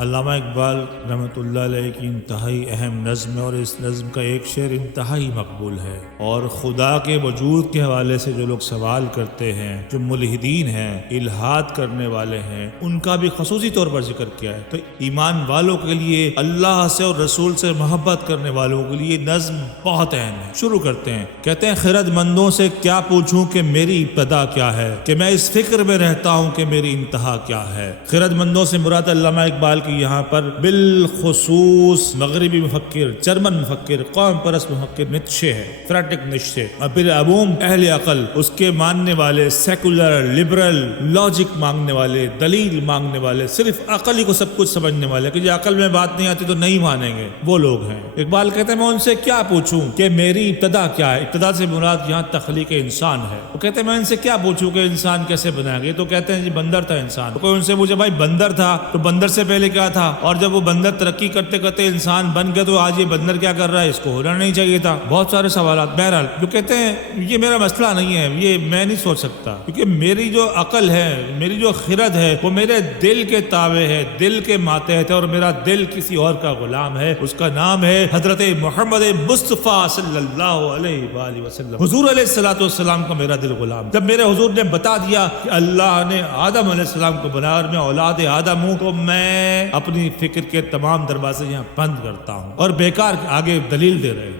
علامہ اقبال رحمۃ اللہ علیہ کی انتہائی اہم نظم ہے، اور اس نظم کا ایک شعر انتہائی مقبول ہے، اور خدا کے وجود کے حوالے سے جو لوگ سوال کرتے ہیں، جو ملحدین ہیں، الحاد کرنے والے ہیں، ان کا بھی خصوصی طور پر ذکر کیا ہے۔ تو ایمان والوں کے لیے، اللہ سے اور رسول سے محبت کرنے والوں کے لیے نظم بہت اہم ہے۔ شروع کرتے ہیں، کہتے ہیں خرد مندوں سے کیا پوچھوں کہ میری ابتدا کیا ہے، کہ میں اس فکر میں رہتا ہوں کہ میری انتہا کیا ہے۔ خرد مندوں سے مراد علامہ اقبال کی یہاں پر بالخصوص مغربی مفکر، جرمن مفکر، قوم پرست مفکر نیتشے ہے، فریڈرک نیتشے، اور بالعموم اہل عقل، اس کے ماننے والے، سیکولر، لبرل، لاجک مانگنے والے، دلیل مانگنے والے، صرف عقل ہی کو سب کچھ سمجھنے والے، کہ جو عقل میں بات نہیں آتی تو نہیں مانیں گے، وہ لوگ ہیں۔ اقبال کہتے ہیں میں ان سے کیا پوچھوں کہ میری ابتدا کیا ہے۔ ابتدا سے مراد یہاں تخلیق انسان ہے۔ وہ کہتے ہیں میں ان سے کیا پوچھوں کہ انسان کیسے بنایا گیا، تو کہتے ہیں جی بندر تھا انسان۔ کوئی ان سے پوچھے بھائی بندر تھا تو بندر سے پہلے کیا تھا، اور جب وہ بندر ترقی کرتے کرتے انسان بن گیا تو آج یہ بندر کیا کر رہا ہے، اس کو ہونا نہیں چاہیے تھا۔ بہت سارے سوالات۔ بہرحال جو کہتے ہیں یہ میرا مسئلہ نہیں ہے، یہ میں نہیں سوچ سکتا، کیونکہ میری جو عقل ہے، میری جو خرد ہے، وہ میرے دل کے تابع ہے، دل کے ماتحت ہے، اور میرا دل کسی اور کا غلام ہے، اس کا نام ہے حضرت محمد مصطفیٰ صلی اللہ علیہ وآلہ وسلم۔ حضور علیہ الصلوۃ والسلام کا میرا دل غلام۔ جب میرے حضور نے بتا دیا کہ اللہ نے آدم علیہ السلام کو بنایا اور میں اولاد آدم ہوں، تو میں اپنی فکر کے تمام دروازے یہاں بند کرتا ہوں۔ اور بیکار آگے دلیل دے رہے،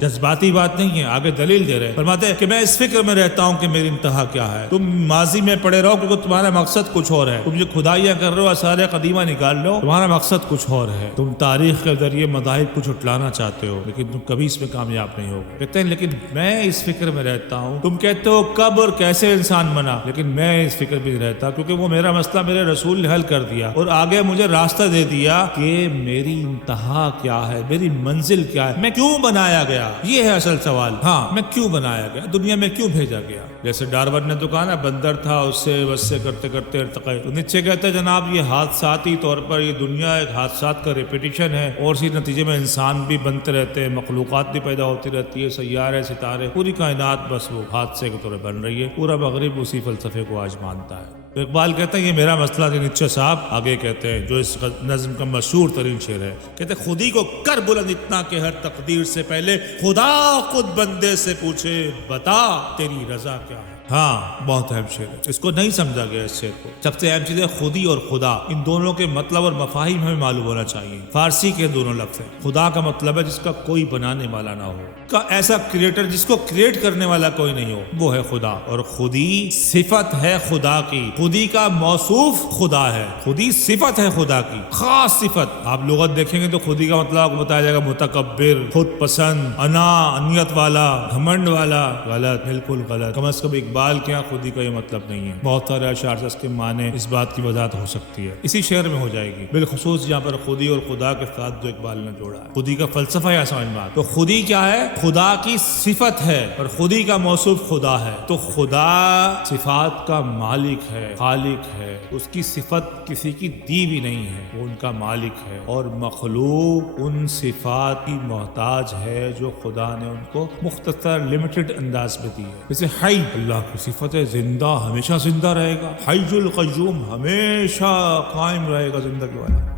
جذباتی بات نہیں ہے، آگے دلیل دے رہے، فرماتے ہیں کہ میں اس فکر میں رہتا ہوں کہ میری انتہا کیا ہے۔ تم ماضی میں پڑے رہو کیونکہ تمہارا مقصد کچھ اور ہے، تم جو خدائیاں کر رہے ہو، آثار قدیمہ نکال لو، تمہارا مقصد کچھ اور ہے، تم تاریخ کے ذریعے مذاہب کو جھٹلانا چاہتے ہو، لیکن تم کبھی اس میں کامیاب نہیں ہو۔ کہتے ہیں لیکن میں اس فکر میں رہتا ہوں، تم کہتے ہو کب اور کیسے انسان بنا، لیکن میں اس فکر میں رہتا کیونکہ وہ میرا مسئلہ میرے رسول نے حل کر دیا، اور آگے مجھے راستہ دے دیا کہ میری انتہا کیا ہے، میری منزل کیا ہے، میں کیوں بنایا گیا۔ یہ ہے اصل سوال۔ ہاں میں کیوں بنایا گیا، دنیا میں کیوں بھیجا گیا۔ جیسے ڈارون نے تو کہا نا بندر تھا، اس سے بس سے کرتے کرتے ارتقاء۔ تو نیچے کہتے ہیں جناب یہ حادثاتی طور پر یہ دنیا ایک حادثات کا ریپیٹیشن ہے، اور اسی نتیجے میں انسان بھی بنتے رہتے ہیں، مخلوقات بھی پیدا ہوتی رہتی ہے، سیارے، ستارے، پوری کائنات بس وہ حادثے کے طور پر بن رہی ہے۔ پورا مغرب اسی فلسفے کو آج مانتا ہے۔ تو اقبال کہتے ہیں یہ میرا مسئلہ نہیں۔ نیتشے صاحب آگے کہتے ہیں جو اس نظم کا مشہور ترین شعر ہے، کہتے ہیں خودی کو کر بلند اتنا کہ ہر تقدیر سے پہلے خدا خود بندے سے پوچھے بتا تیری رضا کیا ہے۔ ہاں بہت اہم شعر ہے، اس کو نہیں سمجھا گیا اس شعر کو۔ سب سے اہم چیز ہے خودی اور خدا، ان دونوں کے مطلب اور مفاہیم ہمیں معلوم ہونا چاہیے۔ فارسی کے دونوں لفظ ہیں۔ خدا کا مطلب ہے جس کا کوئی بنانے والا نہ ہو، کا ایسا کریٹر جس کو کریٹ کرنے والا کوئی نہیں ہو، وہ ہے خدا۔ اور خودی صفت ہے خدا کی، خودی کا موصوف خدا ہے، خودی صفت ہے خدا کی، خاص صفت۔ آپ لغت دیکھیں گے تو خودی کا مطلب آپ کو بتایا جائے گا متکبر، خود پسند، انیت والا، گھمنڈ والا۔ غلط، بالکل غلط۔ کم از کم اقبال کے یہاں خودی کا یہ مطلب نہیں ہے۔ بہت سارے اشعار سے اس کے معنی اس بات کی وضاحت ہو سکتی ہے، اسی شعر میں ہو جائے گی، بالخصوص یہاں پر خودی اور خدا کے ساتھ جو اقبال نے جوڑا ہے۔ خودی کا فلسفہ یا سمجھ میں آتا۔ تو خودی کیا ہے؟ خدا کی صفت ہے، اور خودی کا موصوف خدا ہے۔ تو خدا صفات کا مالک ہے، خالق ہے، اس کی صفت کسی کی دی بھی نہیں ہے، وہ ان کا مالک ہے، اور مخلوق ان صفات کی محتاج ہے جو خدا نے ان کو مختصر لمیٹڈ انداز میں دی ہے۔ جیسے حی، اللہ کی صفت ہے، زندہ، ہمیشہ زندہ رہے گا، حی القیوم، ہمیشہ قائم رہے گا زندگی والا۔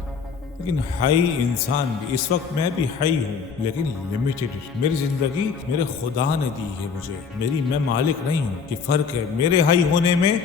لیکن حی انسان بھی، اس وقت میں بھی حی ہوں، لیکن لمیٹڈ۔ میری زندگی میرے خدا نے دی ہے مجھے، میں مالک نہیں ہوں، کہ فرق ہے میرے حی ہونے میں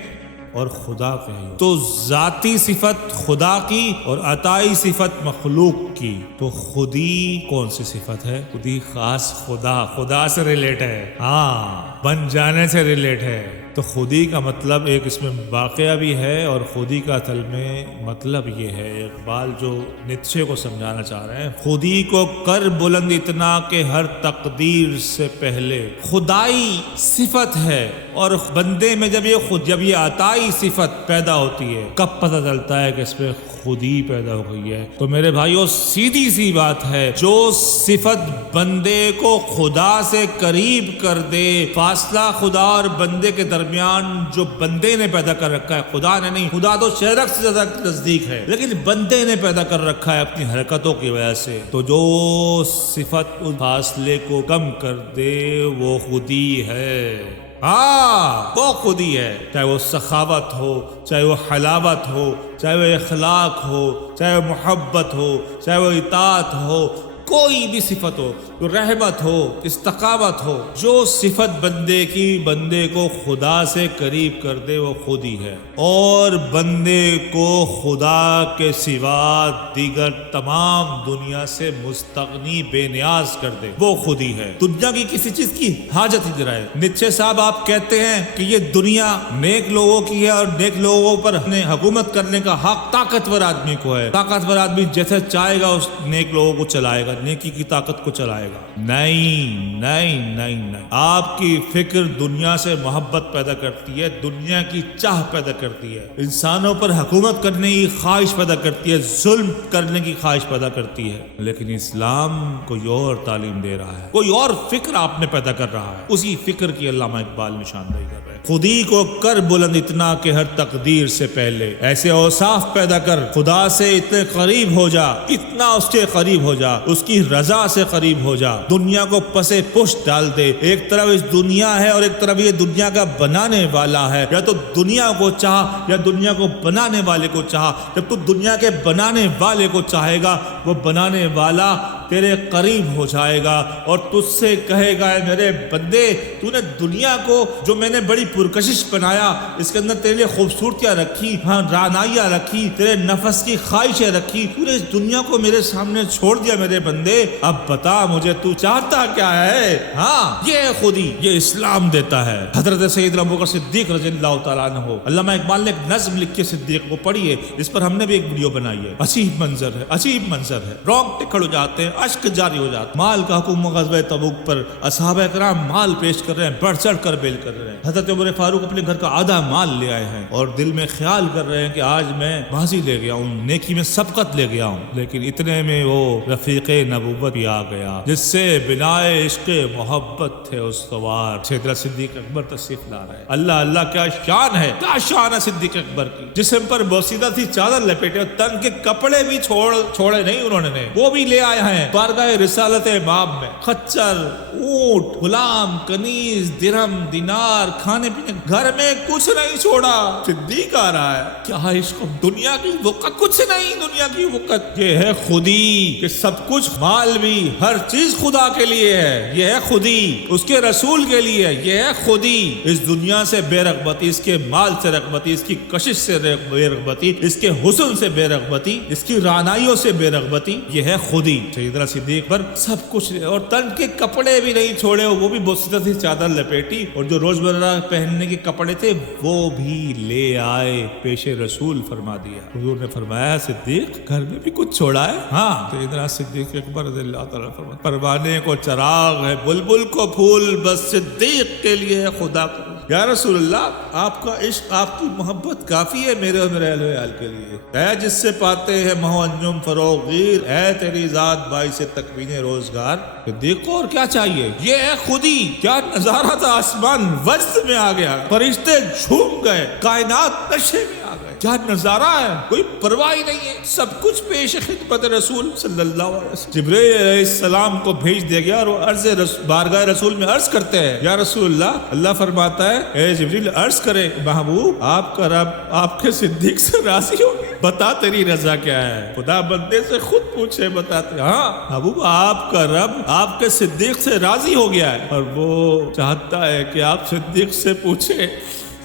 اور خدا کے حی۔ تو ذاتی صفت خدا کی اور عطائی صفت مخلوق کی۔ تو خودی کون سی صفت ہے؟ خودی خاص خدا سے ریلیٹ ہے، ہاں بن جانے سے ریلیٹ ہے۔ تو خودی کا مطلب ایک اس میں واقعہ بھی ہے، اور خودی کا اصل میں مطلب یہ ہے، اقبال جو نیتشے کو سمجھانا چاہ رہے ہیں، خودی کو کر بلند اتنا کہ ہر تقدیر سے پہلے خدائی صفت ہے۔ اور بندے میں جب یہ عطائی صفت پیدا ہوتی ہے، کب پتہ چلتا ہے کہ اس میں خودی پیدا ہو گئی ہے؟ تو میرے بھائیو سیدھی سی بات ہے، جو صفت بندے کو خدا سے قریب کر دے، فاصلہ خدا اور بندے کے درمیان جو بندے نے پیدا کر رکھا ہے، خدا نے نہیں، خدا تو شرک سے زیادہ نزدیک ہے، لیکن بندے نے پیدا کر رکھا ہے اپنی حرکتوں کی وجہ سے، تو جو صفت اس فاصلے کو کم کر دے وہ خودی ہے۔ ہاں وہ خودی ہے، چاہے وہ سخاوت ہو، چاہے وہ حلاوت ہو، چاہے وہ اخلاق ہو، چاہے وہ محبت ہو، چاہے وہ اطاعت ہو، کوئی بھی صفت ہو، جو رحمت ہو، استقامت ہو، جو صفت بندے کی بندے کو خدا سے قریب کر دے وہ خود ہی ہے، اور بندے کو خدا کے سوا دیگر تمام دنیا سے مستغنی بے نیاز کر دے وہ خود ہی ہے، دنیا کی کسی چیز کی حاجت ہی نہ رہے۔ نیچے صاحب آپ کہتے ہیں کہ یہ دنیا نیک لوگوں کی ہے اور نیک لوگوں پر حکومت کرنے کا حق طاقتور آدمی کو ہے، طاقتور آدمی جیسے چاہے گا اس نیک لوگوں کو چلائے گا، نیکی کی طاقت کو چلائے گا۔ نہیں نہیں نہیں نہیں، آپ کی فکر دنیا سے محبت پیدا کرتی ہے، دنیا کی چاہ پیدا کرتی ہے، انسانوں پر حکومت کرنے کی خواہش پیدا کرتی ہے، ظلم کرنے کی خواہش پیدا کرتی ہے، لیکن اسلام کوئی اور تعلیم دے رہا ہے، کوئی اور فکر آپ نے پیدا کر رہا ہے، اسی فکر کی علامہ اقبال نشاندہی کر رہے ہیں۔ خودی کو کر بلند اتنا کہ ہر تقدیر سے پہلے ایسے اوصاف پیدا کر خدا سے اتنے قریب ہو جا، اتنا اس کے قریب ہو جا، اس کی رضا سے قریب ہو جا، دنیا کو پسے پشت ڈال دے، ایک طرف اس دنیا ہے اور ایک طرف یہ دنیا کا بنانے والا ہے، یا تو دنیا کو چاہ یا دنیا کو بنانے والے کو چاہ، جب تو دنیا کے بنانے والے کو چاہے گا وہ بنانے والا تیرے قریب ہو جائے گا اور تجھ سے کہے گا اے میرے بندے تو نے دنیا کو جو میں نے بڑی پرکشش بنایا، اس کے اندر تیرے لیے خوبصورتیاں رکھی، ہاں رعنائیاں رکھی، تیرے نفس کی خواہشیں رکھی، تو نے اس دنیا کو میرے سامنے چھوڑ دیا میرے بندے، اب بتا مجھے تو چاہتا کیا ہے؟ ہاں یہ خودی، یہ اسلام دیتا ہے۔ حضرت سیدنا ابوبکر صدیق رضی اللہ تعالیٰ عنہ، علامہ اقبال نے ایک نظم لکھی صدیق کو پڑھیے، اس پر ہم نے بھی ایک ویڈیو بنائی ہے، عجیب منظر ہے، عجیب منظر ہے، رونگٹے کھڑے ہو جاتے ہیں، اشک جاری ہو جاتا۔ مال کا حکم غزوہ تبوک پر اصحابہ کرام مال پیش کر رہے ہیں، بڑھ چڑھ کر بیل کر رہے ہیں، حضرت عمر فاروق اپنے گھر کا آدھا مال لے آئے ہیں اور دل میں خیال کر رہے ہیں کہ آج میں بازی لے گیا ہوں، نیکی میں سبقت لے گیا ہوں، لیکن اتنے میں وہ رفیق نبوت بھی آ گیا جس سے بنائے عشق محبت تھے استوار، سیدنا صدیق اکبر تشریف لا رہے ہیں۔ اللہ اللہ کیا شان ہے، کیا شان ہے صدیق اکبر کی، جسم پر بوسیدہ تھی چادر لپیٹے اور تن کے کپڑے بھی چھوڑے نہیں انہوں نے، وہ بھی لے آئے ہیں بارگاہ رسالت امام میں، خچر، اونٹ، غلام، کنیز، درہم، دینار، کھانے پینے، گھر میں کچھ نہیں چھوڑا۔ صدیق آ رہا ہے، کیا عشق، دنیا کی وقت کچھ نہیں، دنیا کی وقت، یہ ہے خودی کہ سب کچھ، مال بھی، ہر چیز خدا کے لیے ہے، یہ ہے خودی، اس کے رسول کے لیے ہے، یہ ہے خودی، اس دنیا سے بے رغبتی، اس کے مال سے رغبتی، اس کی کشش سے بے رغبتی، اس کے حسن سے بے رغبتی، اس کی رعنائیوں سے بے رغبتی، یہ ہے خودی۔ سیدنا صدیق پر سب کچھ اور تن کے کپڑے بھی نہیں چھوڑے، وہ بھی بوسیدہ سی چادر لپیٹی اور جو روزمرہ پہننے کے کپڑے تھے وہ بھی لے آئے، پیش رسول فرما دیا۔ حضور نے فرمایا صدیق گھر میں بھی کچھ چھوڑا ہے؟ ہاں۔ سیدنا صدیق اکبر رضی اللہ تعالیٰ فرمایا پروانے کو چراغ ہے، بلبل کو پھول، بس صدیق کے لیے خدا کو۔ یا رسول اللہ آپ کا عشق، آپ کی محبت کافی ہے میرے اور میرے اہل و عیال کے لیے، اے جس سے پاتے ہیں مہو انجم فروغ غیر، اے تیری ذات باعث تکوین روزگار۔ دیکھو اور کیا چاہیے، یہ ہے خودی۔ کیا نظارہ تھا، آسمان وجد میں آ گیا، فرشتے جھوم گئے، کائنات نشے میں آ گئے، کیا نظارہ ہے، کوئی پرواہ نہیں ہے، سب کچھ پیش خدمت رسول صلی اللہ علیہ وسلم۔ جبرائیل علیہ السلام کو بھیج دیا گیا اور وہ عرض بارگاہ رسول میں عرض کرتے ہیں، یا رسول اللہ، اللہ فرماتا ہے اے جبریل عرض کرے محبوب آپ کا رب آپ کے صدیق سے راضی ہو گیا، بتا تیری رضا کیا ہے۔ خدا بندے سے خود پوچھے، بتاتے ہاں محبوب آپ کا رب آپ کے صدیق سے راضی ہو گیا ہے اور وہ چاہتا ہے کہ آپ صدیق سے پوچھے،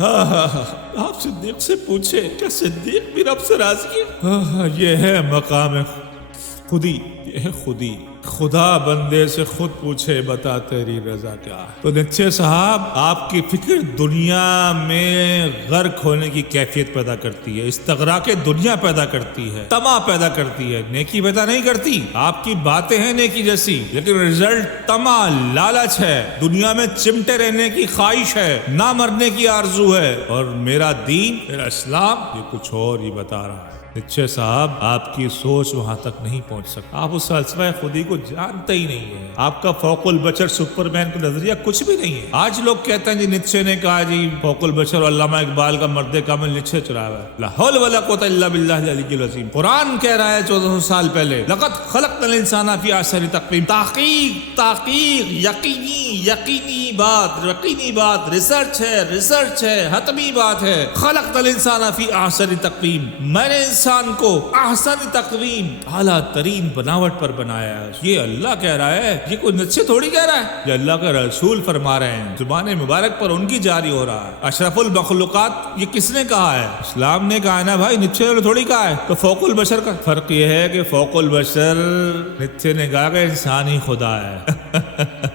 آپ صدیق سے پوچھے کیا صدیق بھی رب سے راضی ہے؟ یہ ہے مقام خودی، یہ ہے خودی، خدا بندے سے خود پوچھے بتا تیری رضا کیا ہے۔ تو نیچے صاحب آپ کی فکر دنیا میں غرق ہونے کی کیفیت پیدا کرتی ہے، استغراق دنیا پیدا کرتی ہے، طمع پیدا کرتی ہے، نیکی پیدا نہیں کرتی۔ آپ کی باتیں ہیں نیکی جیسی لیکن رزلٹ طمع، لالچ ہے، دنیا میں چمٹے رہنے کی خواہش ہے، نہ مرنے کی آرزو ہے، اور میرا دین، میرا اسلام یہ کچھ اور ہی بتا رہا ہے۔ نیچے صاحب آپ کی سوچ وہاں تک نہیں پہنچ سکتی، آپ اس فلسفہ خودی کو جانتے ہی نہیں ہے، آپ کا فوق البشر سپر مین کا نظریہ کچھ بھی نہیں ہے۔ آج لوگ کہتے ہیں جی نیچے نے کہا جی فوق البشر، اور علامہ اقبال کا مرد کامل نیچے چلا ہوا ہے، لا حول ولا قوت الا باللہ العلی العظیم۔ قرآن کہہ رہا ہے 1400 سال پہلے، لقد خلقنا الانسان فی احسن تقویم، تحقیق یقینی بات، ریسرچ ہے، حتمی بات ہے، خلقنا الانسان فی احسن تقویم، میں نے انسان کو احسن تقویم، اعلیٰ ترین بناوٹ پر بنایا ہے۔ یہ اللہ کہہ رہا ہے، یہ کوئی نیچے تھوڑی کہہ رہا ہے، یہ اللہ کا رسول فرما رہے ہیں، زبان مبارک پر ان کی جاری ہو رہا ہے۔ اشرف المخلوقات یہ کس نے کہا ہے؟ اسلام نے کہا ہے نا بھائی، نیچے نے تھوڑی کہا ہے۔ تو فوق البشر کا فرق یہ ہے کہ فوق البشر نیچے نے کہا کہ انسان ہی خدا ہے۔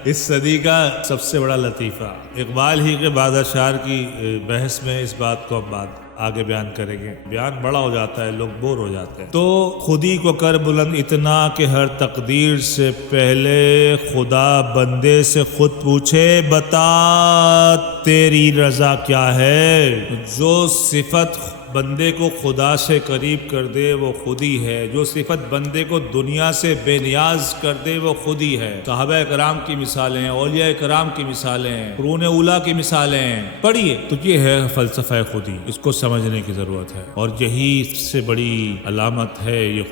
اس صدی کا سب سے بڑا لطیفہ، اقبال ہی کے بعد اشعار کی بحث میں اس بات کو ہم آگے بیان کریں گے، بیان بڑا ہو جاتا ہے، لوگ بور ہو جاتے ہیں۔ تو خودی کو کر بلند اتنا کہ ہر تقدیر سے پہلے خدا بندے سے خود پوچھے، بتا تیری رضا کیا ہے۔ جو صفت بندے کو خدا سے قریب کر دے وہ خود ہی ہے، جو صفت بندے کو دنیا سے بے نیاز کر دے وہ خود ہی ہے۔ صحابہ کرام کی مثالیں، اولیاء کرام کی مثالیں، قرون اولیٰ کی مثالیں پڑھیے تو یہ ہے فلسفہ خودی، اس کو سمجھنے کی ضرورت ہے، اور یہی سے بڑی علامت ہے یہ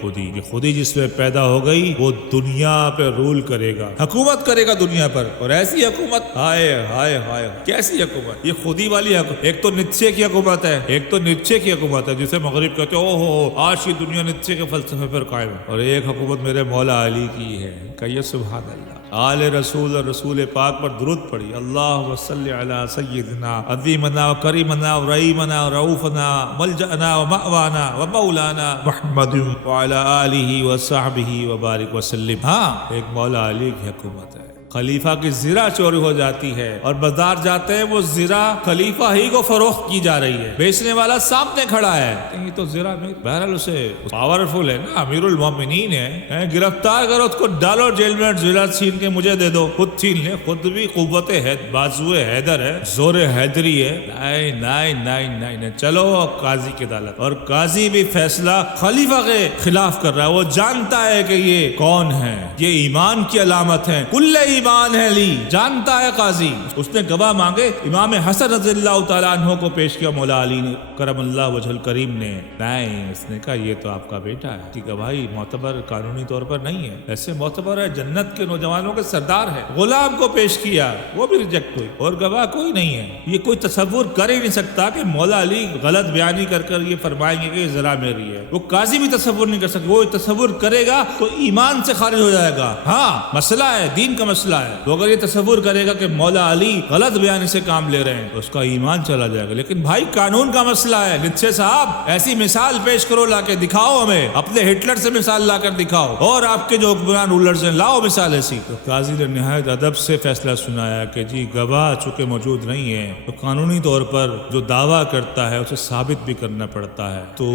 خودی جس میں پیدا ہو گئی وہ دنیا پہ رول کرے گا، حکومت کرے گا دنیا پر، اور ایسی حکومت، ہائے ہائے ہائے کیسی حکومت، یہ خودی والی حکومت۔ ایک تو نیچے کی حکومت ہے، ایک تو نیچے کی حکومت ہے جسے مغرب کہتے ہیں، اوہ آج کی دنیا نیچے کے فلسفے پر قائم ہے، اور ایک حکومت میرے مولا علی کی ہے، کہیے سبحان اللہ۔ آل رسول اور رسول پاک پر درود پڑھی، اللہم صلی علی سیدنا عظیمنا و کریمنا و رحیمنا و رؤوفنا ملجأنا و مأوانا و مولانا محمد وعلی آلہ و صحبہ و بارک وسلم۔ ہاں ایک مولا علی کی حکومت ہے، خلیفہ کی زرہ چوری ہو جاتی ہے اور بازار جاتے ہیں، وہ زرہ خلیفہ ہی کو فروخت کی جا رہی ہے، بیچنے والا سامنے کھڑا ہے، یہ تو زرہ میں بہرحال اسے پاورفل ہے نا، امیر المومنین ہے، گرفتار کرو اس کو، ڈالو جیل میں، زرہ چھین کے مجھے دے دو، خود چھین لے، خود بھی قوت بازو حیدر ہے، زور حیدری ہے، نہیں، چلو قاضی کی عدالت، اور قاضی بھی فیصلہ خلیفہ کے خلاف کر رہا ہے، وہ جانتا ہے کہ یہ کون ہے، یہ ایمان کی علامت ہے، کل ایمان ہے لی، جانتا ہے قاضی، اس نے گواہ مانگے، امام حسن رضی اللہ تعالیٰ عنہ کو پیش کیا، مولا علی نے کرم اللہ وجہ الکریم نے، نہیں، اس نے کہا یہ تو آپ کا بیٹا ہے، کی گواہی معتبر قانونی طور پر نہیں ہے، ایسے معتبر ہے، جنت کے نوجوانوں کے سردار ہے، غلام کو پیش کیا، وہ بھی ریجیکٹ ہوئی، اور گواہ کوئی نہیں ہے۔ یہ کوئی تصور کر ہی نہیں سکتا کہ مولا علی غلط بیانی کر یہ فرمائیں گے کہ یہ ذرا میری ہے، وہ قاضی بھی تصور نہیں کر سکتا، وہ تصور کرے گا تو ایمان سے خارج ہو جائے گا۔ ہاں مسئلہ ہے، دین کا مسئلہ ہے، تو اگر یہ تصور کرے گا کہ مولا علی غلط بیانی سے کام لے رہے ہیں تو اس کا ایمان چلا جائے گا، لیکن بھائی قانون کا مسئلہ ہے، نچے صاحب ایسی مثال پیش کرو، لا کے دکھاؤ، ہمیں اپنے ہٹلر سے مثال لا کر دکھاؤ، اور آپ کے جو حکمران رولرز ہیں لاؤ مثال ایسی۔ تو قاضی نے نہایت ادب سے فیصلہ سنایا کہ جی گواہ چونکہ موجود نہیں ہے تو قانونی طور پر جو دعویٰ کرتا ہے اسے ثابت بھی کرنا پڑتا ہے، تو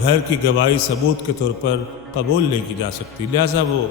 گھر کی گواہی ثبوت کے طور پر قبول نہیں کی جا سکتی، لہذا وہ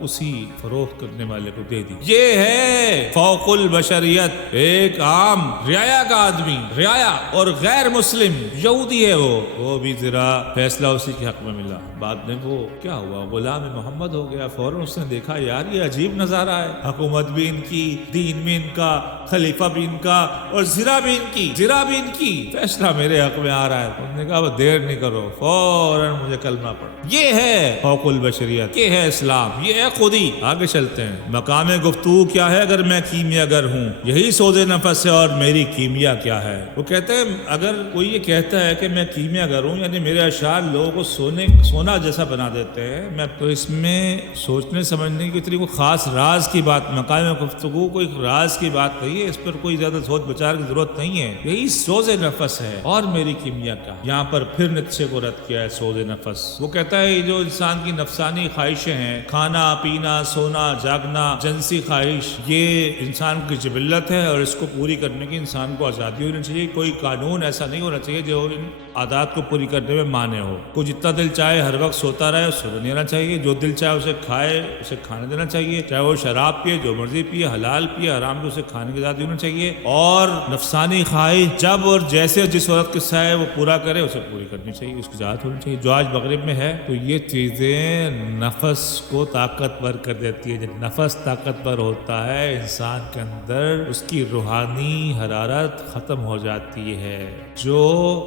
اسی فروخت کرنے والے کو دے دی۔ یہ ہے فوق البشریت، ایک عام رعایا کا آدمی، رعایا اور غیر مسلم یہودی ہے، وہ بھی ذرا فیصلہ اسی کے حق میں ملا، بعد میں وہ کیا ہوا، غلام محمد ہو گیا، فوراً اس نے دیکھا یار یہ عجیب نظارہ ہے، حکومت بھی ان کی، دین بھی ان کا، خلیفہ بھی ان کا، اور زرہ بھی ان کی، فیصلہ میرے حق میں آ رہا ہے۔ انہوں نے کہا دیر نہیں کرو، فوراً مجھے کلمہ پڑھ۔ یہ ہے فوق البشریت، یہ ہے اسلام، یہ ہے خودی۔ آگے چلتے ہیں، مقام گفتگو کیا ہے اگر میں کیمیا گر ہوں، یہی سوز نفس ہے اور میری کیمیا کیا ہے۔ وہ کہتے ہیں اگر کوئی یہ کہتا ہے کہ میں کیمیا گر ہوں، یعنی میرے اشعار لوگوں کو سونا جیسا بنا دیتے ہیں، میں تو اس میں سوچنے سمجھنے کی اتنی کوئی خاص راز کی بات، مقام گفتگو کوئی راز کی بات نہیں ہے، اس پر کوئی زیادہ سوچ بچار کی ضرورت نہیں ہے، یہی سوز نفس ہے اور میری کیمیا کیا۔ یہاں پر پھر نقشے کو رد کیا ہے سوز نفس۔ وہ کہتا ہے جو انسان کی نفسانی خواہشیں ہیں، کھانا پینا سونا جاگنا، جنسی خواہش، یہ انسان کی جبلت ہے اور اس کو پوری کرنے کی انسان کو آزادی ہونی چاہیے، کوئی قانون ایسا نہیں ہونا چاہیے جو ان عادات کو پوری کرنے میں مانع ہو. کو جتنا دل چاہے ہر وقت سوتا رہے اسے نہیں رہنا چاہیے. جو دل چاہے اسے کھائے اسے کھانے دینا چاہیے. چاہے وہ شراب پیے جو مرضی پیے, حلال پیے حرام پیے, اسے کھانے کی اجازت ہونا چاہیے. اور نفسانی خواہش جب اور جیسے جس عورت کے سائے وہ پورا کرے اسے پوری کرنی چاہیے, اس کی اجازت ہونی چاہیے. جو آج مغرب میں ہے تو یہ چیزیں نفس کو طاقتور کر دیتی ہے. جب نفس طاقتور ہوتا ہے انسان کے اندر اس کی روحانی حرارت ختم ہو جاتی ہے. جو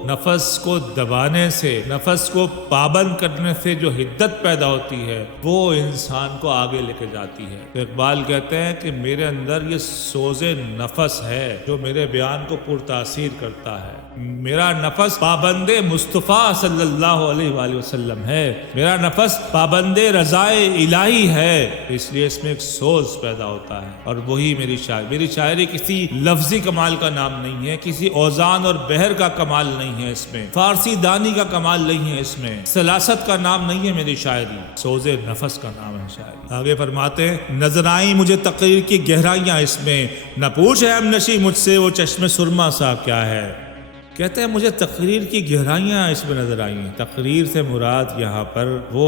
نفس کو دبانے سے, نفس کو پابند کرنے سے جو حدت پیدا ہوتی ہے وہ انسان کو آگے لے کے جاتی ہے. تو اقبال کہتے ہیں کہ میرے اندر یہ سوز نفس ہے جو میرے بیان کو پرتاثیر کرتا ہے. میرا نفس پابند مصطفیٰ صلی اللہ علیہ وآلہ وسلم ہے. میرا نفس پابند رضائے الہی ہے. اس لیے اس میں ایک سوز پیدا ہوتا ہے اور وہی میری شاعری. میری شاعری کسی لفظی کمال کا نام نہیں ہے, کسی اوزان اور بحر کا کمال نہیں ہے, اس میں فارسی دانی کا کمال نہیں ہے, اس میں سلاست کا نام نہیں ہے. میری شاعری سوز نفس کا نام ہے شاعری. آگے فرماتے ہیں نظر آئی مجھے تقریر کی گہرائیاں اس میں, نہ پوچھے ہم نشی مجھ سے وہ چشم سرما سا کیا ہے. کہتے ہیں مجھے تقریر کی گہرائیاں اس میں نظر آئی ہیں. تقریر سے مراد یہاں پر وہ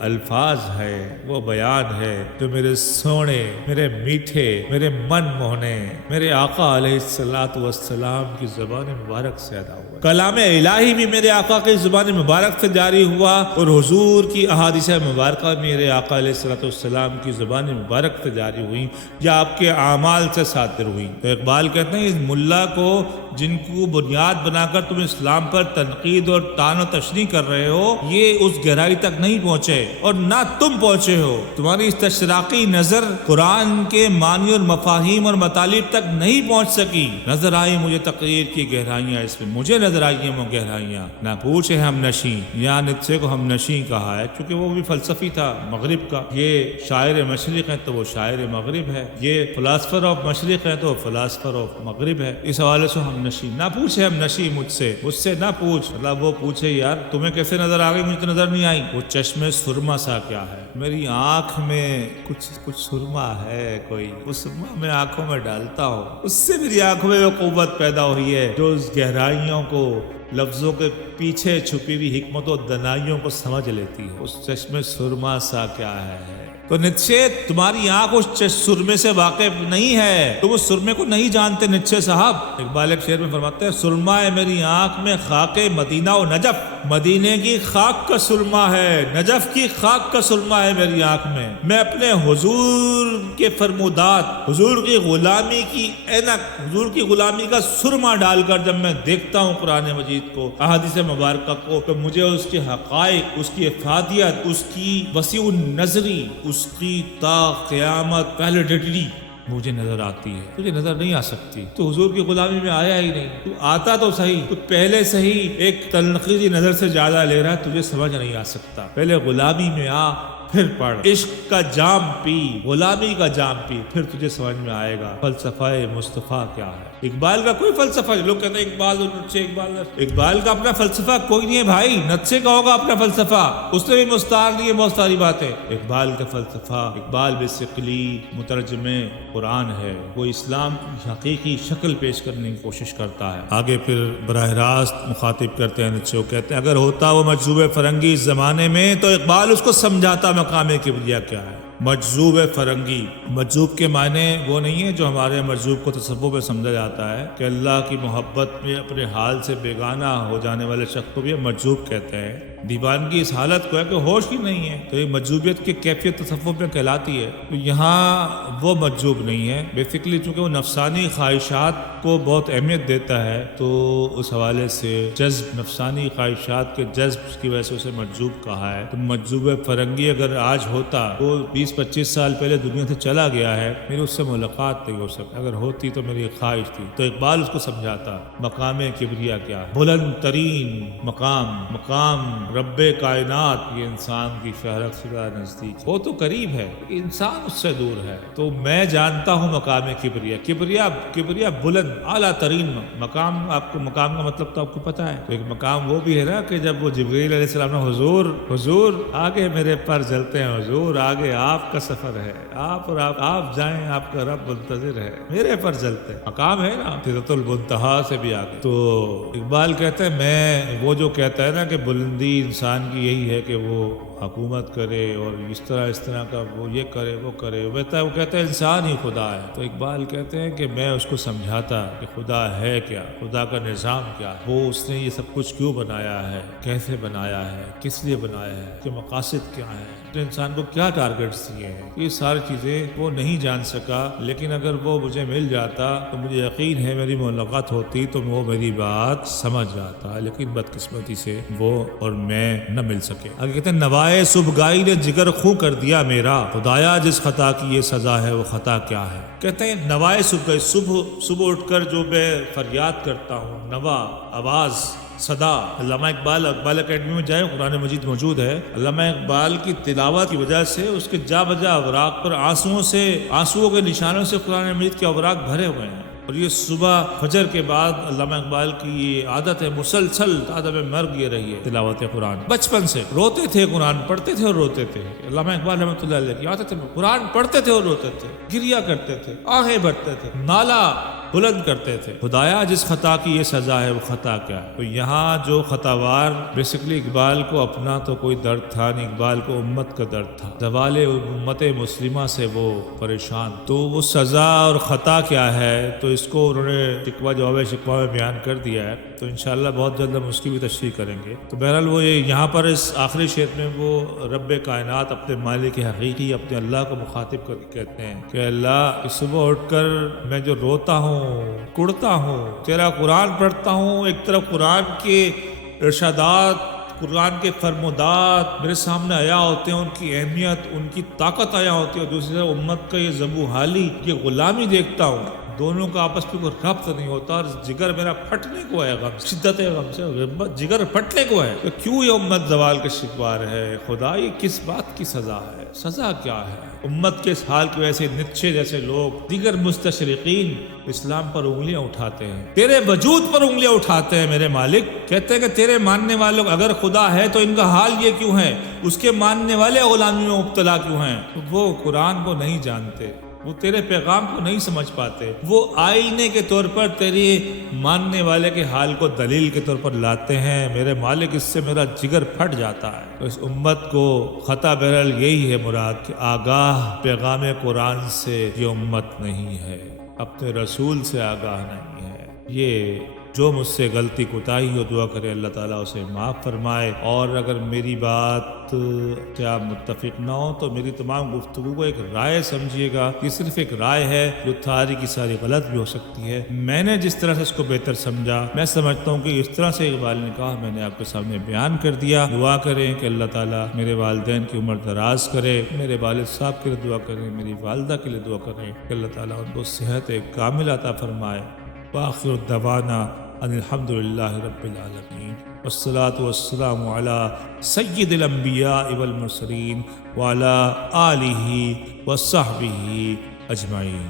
الفاظ ہے, وہ بیان ہے جو میرے سونے, میرے میٹھے, میرے من موہنے, میرے آقا علیہ الصلوۃ والسلام کی زبان مبارک سے ادا ہوا. کلام الہی بھی میرے آقا کی زبان مبارک سے جاری ہوا اور حضور کی احادیث مبارکہ میرے آقا علیہ الصلوۃ والسلام کی زبان مبارک سے جاری ہوئی یا آپ کے اعمال سے صادر ہوئی. تو اقبال کہتے ہیں اس ملا کو جن کو بنیاد بنا کر تم اسلام پر تنقید اور طعن و تشنیع کر رہے ہو, یہ اس گہرائی تک نہیں پہنچے اور نہ تم پہنچے ہو. تمہاری اس تشراقی نظر قرآن کے معنی اور مفاہیم اور مطالب تک نہیں پہنچ سکی. نظر آئی مجھے تقریر کی گہرائیاں اس میں, مجھے نظر آئی ہیں وہ گہرائیاں. نہ پوچھے ہم نشیں, یا نیتشے کو ہم نشیں کہا ہے چونکہ وہ بھی فلسفی تھا مغرب کا. یہ شاعر مشرق ہے تو وہ شاعر مغرب ہے, یہ فلاسفر آف مشرق ہے تو فلاسفر آف مغرب ہے. اس حوالے سے ہم نشیں, نہ پوچھے ہم نشیں مجھ سے نہ پوچھ. اللہ وہ پوچھے یار تمہیں کیسے نظر آ گئی, مجھے تو نظر نہیں آئی. وہ چشم سرما سا کیا ہے, میری آنکھ میں کچھ سرما ہے کوئی, وہ سرما میں آنکھوں میں ڈالتا ہوں, اس سے میری آنکھوں میں وہ قوت پیدا ہوئی ہے جو اس گہرائیوں کو, لفظوں کے پیچھے چھپی ہوئی حکمت و دنائیوں کو سمجھ لیتی ہے. اس چشم سرما سا کیا ہے. تو نیتشے تمہاری آنکھ اس سرمے سے واقف نہیں ہے, تم اس سرمے کو نہیں جانتے نیتشے صاحب. اقبال ایک شعر میں فرماتے ہیں سرما ہے میری آنکھ میں خاک مدینہ و نجف. مدینے کی خاک کا سرما ہے, نجف کی خاک کا سرما ہے میری آنکھ میں. میں اپنے حضور کے فرمودات, حضور کی غلامی کی اینک, حضور کی غلامی کا سرما ڈال کر جب میں دیکھتا ہوں قرآن مجید کو, احادیث مبارکہ کو, تو مجھے اس کے حقائق, اس کی افادیت, اس کی وسیع النظری, اس کی تا قیامت ویلیڈیٹی مجھے نظر آتی ہے. تجھے نظر نہیں آ سکتی, تو حضور کی غلامی میں آیا ہی نہیں. تو آتا تو صحیح, تو پہلے سے ہی ایک تنقیدی نظر سے زیادہ لے رہا ہے, تجھے سمجھ نہیں آ سکتا. پہلے غلامی میں آ, پھر پڑھ, عشق کا جام پی, غلامی کا جام پی, پھر تجھے سمجھ میں آئے گا فلسفہ مصطفیٰ کیا ہے. اقبال کا کوئی فلسفہ, لوگ کہتے ہیں اقبال اور نتشے, اقبال کا اپنا فلسفہ کوئی نہیں ہے بھائی. نتشے کا ہوگا اپنا فلسفہ, اس نے بھی مستعار لی ہے بہت ساری باتیں. اقبال کا فلسفہ, اقبال بسقلی مترجم قرآن ہے, وہ اسلام کی حقیقی شکل پیش کرنے کی کوشش کرتا ہے. آگے پھر براہ راست مخاطب کرتے ہیں نتشے کو, کہتے ہیں اگر ہوتا وہ مجذوب فرنگی اس زمانے میں تو اقبال اس کو سمجھاتا مقام کبریا کیا ہے. مجذوب فرنگی, مجذوب کے معنی وہ نہیں ہے جو ہمارے مجذوب کو تصوف میں سمجھا جاتا ہے کہ اللہ کی محبت میں اپنے حال سے بیگانہ ہو جانے والے شخص کو بھی مجذوب کہتے ہیں. دیوانگی اس حالت کو ہے کہ ہوش ہی نہیں ہے, تو یہ مجذوبیت کی کیفیت تصوف میں کہلاتی ہے. تو یہاں وہ مجذوب نہیں ہے بیسیکلی, چونکہ وہ نفسانی خواہشات کو بہت اہمیت دیتا ہے, تو اس حوالے سے جذب, نفسانی خواہشات کے جذب کی وجہ سے اسے مجذوب کہا ہے. تو مجذوب فرنگی اگر آج ہوتا, وہ 20-25 سال پہلے دنیا سے چلا گیا ہے, میری اس سے ملاقات نہیں ہو سکتی. اگر ہوتی تو میری خواہش تھی. تو اقبال اس کو سمجھاتا مقام کبریا کیا ہے. بلند ترین مقام رب کائنات یہ انسان کی شہرت سے زیادہ نزدیک، وہ تو قریب ہے، انسان اس سے دور ہے۔ تو میں جانتا ہوں مقام کبریا بلند اعلیٰ ترین مقام۔ آپ کو مقام کا مطلب تو آپ کو پتا ہے، تو ایک مقام وہ بھی ہے نا کہ جب وہ جبرائیل علیہ السلام نے حضور آگے میرے پر چلتے ہیں، حضور آگے آپ کا سفر ہے، آپ جائیں، آپ کا رب منتظر ہے، میرے پر چلتے ہیں، مقام ہے نا سدرۃ المنتہا سے بھی آگے۔ تو اقبال کہتا ہے میں وہ جو کہتا ہے نا کہ بلندی انسان کی یہی ہے کہ وہ حکومت کرے اور اس طرح کا وہ یہ کرے وہ کرے، وہ کہتا ہے انسان ہی خدا ہے۔ تو اقبال کہتے ہیں کہ میں اس کو سمجھاتا کہ خدا ہے کیا، خدا کا نظام کیا، وہ اس نے یہ سب کچھ کیوں بنایا ہے، کیسے بنایا ہے، کس لیے بنایا ہے، کہ مقاصد کیا ہے، انسان کو کیا ٹارگٹس دیے ہیں، یہ ساری چیزیں وہ نہیں جان سکا۔ لیکن اگر وہ مجھے مل جاتا تو مجھے یقین ہے میری ملاقات ہوتی تو وہ میری بات سمجھ جاتا، لیکن بدقسمتی سے وہ اور میں نہ مل سکے۔ آگے کہتے ہیں نوائے صبحگائی نے جگر خوں کر دیا میرا، خدایا جس خطا کی یہ سزا ہے وہ خطا کیا ہے۔ کہتے ہیں نوائے صبحگائی، صبح اٹھ کر جو میں فریاد کرتا ہوں، نوا آواز صدا۔ علامہ اقبال اکیڈمی میں جائے، قرآن مجید موجود ہے۔ علامہ اقبال کی تلاوت کی وجہ سے اس کے جا بجا اوراق پر آنسوؤں کے نشانوں سے قرآن مجید کے اوراق بھرے ہوئے ہیں۔ اور یہ صبح فجر کے بعد علامہ اقبال کی یہ عادت ہے، مسلسل عدم مرگ یہ رہی ہے تلاوت قرآن۔ بچپن سے روتے تھے، قرآن پڑھتے تھے اور روتے تھے۔ علامہ اقبال رحمۃ اللہ علیہ کی عادت ہے، قرآن پڑھتے تھے اور روتے تھے، گریا کرتے تھے، آہیں بھرتے تھے، نالا بلند کرتے تھے، خدایا جس خطا کی یہ سزا ہے وہ خطا کیا ہے۔ تو یہاں جو خطاوار، بیسیکلی اقبال کو اپنا تو کوئی درد تھا نہیں، اقبال کو امت کا درد تھا، زوال امت مسلمہ سے وہ پریشان۔ تو وہ سزا اور خطا کیا ہے، تو اس کو انہوں نے جواب شکوہ میں بیان کر دیا ہے۔ تو انشاءاللہ بہت جلد ہم اس کی بھی تشریح کریں گے۔ تو بہرحال وہ یہاں پر اس آخری شعر میں وہ رب کائنات اپنے مالک حقیقی، اپنے اللہ کو مخاطب کر کے کہتے ہیں کہ اللہ صبح اٹھ کر میں جو روتا ہوں، کڑتا ہوں، تیرا قرآن پڑھتا ہوں، ایک طرف قرآن کے ارشادات، قرآن کے فرمودات میرے سامنے آیا ہوتے ہیں، ان کی اہمیت، ان کی طاقت آیا ہوتی ہے، اور دوسری طرف امت کا یہ ذبح حالی، یہ غلامی دیکھتا ہوں، دونوں کا آپس میں کوئی ربط نہیں ہوتا، اور جگر میرا پھٹنے کو ہے، غم شدت غم سے جگر پھٹنے کو ہے۔ تو کیوں یہ امت زوال کے شکار ہے؟ خدا یہ کس بات کی سزا ہے؟ سزا کیا ہے؟ امت کے اس حال کی وجہ سے نیچے جیسے لوگ، دیگر مستشرقین اسلام پر انگلیاں اٹھاتے ہیں، تیرے وجود پر انگلیاں اٹھاتے ہیں میرے مالک۔ کہتے ہیں کہ تیرے ماننے والوں اگر خدا ہے تو ان کا حال یہ کیوں ہے، اس کے ماننے والے غلامی میں مبتلا کیوں ہیں؟ وہ قرآن کو نہیں جانتے، وہ تیرے پیغام کو نہیں سمجھ پاتے، وہ آئینے کے طور پر تیری ماننے والے کے حال کو دلیل کے طور پر لاتے ہیں۔ میرے مالک اس سے میرا جگر پھٹ جاتا ہے۔ تو اس امت کو خطا بہرحال یہی ہے مراد کہ آگاہ پیغام قرآن سے یہ امت نہیں ہے، اپنے رسول سے آگاہ نہیں ہے۔ یہ جو مجھ سے غلطی کوتاہی ہو، دعا کرے اللہ تعالیٰ اسے معاف فرمائے، اور اگر میری بات سے آپ متفق نہ ہو تو میری تمام گفتگو کو ایک رائے سمجھیے گا، یہ صرف ایک رائے ہے جو ساری کی ساری غلط بھی ہو سکتی ہے۔ میں نے جس طرح سے اس کو بہتر سمجھا، میں سمجھتا ہوں کہ اس طرح سے اقبال نے کہا، میں نے آپ کے سامنے بیان کر دیا۔ دعا کریں کہ اللہ تعالیٰ میرے والدین کی عمر دراز کرے، میرے والد صاحب کے لیے دعا کریں، میری والدہ کے لیے دعا کریں کہ اللہ تعالیٰ ان کو صحت کامل عطا فرمائے۔ وآخر دعوانا ان الحمد للہ رب العالمین، والصلاة والسلام علی سید الانبیاء والمرسلین وعلی آلہ وصحبہ اجمعین۔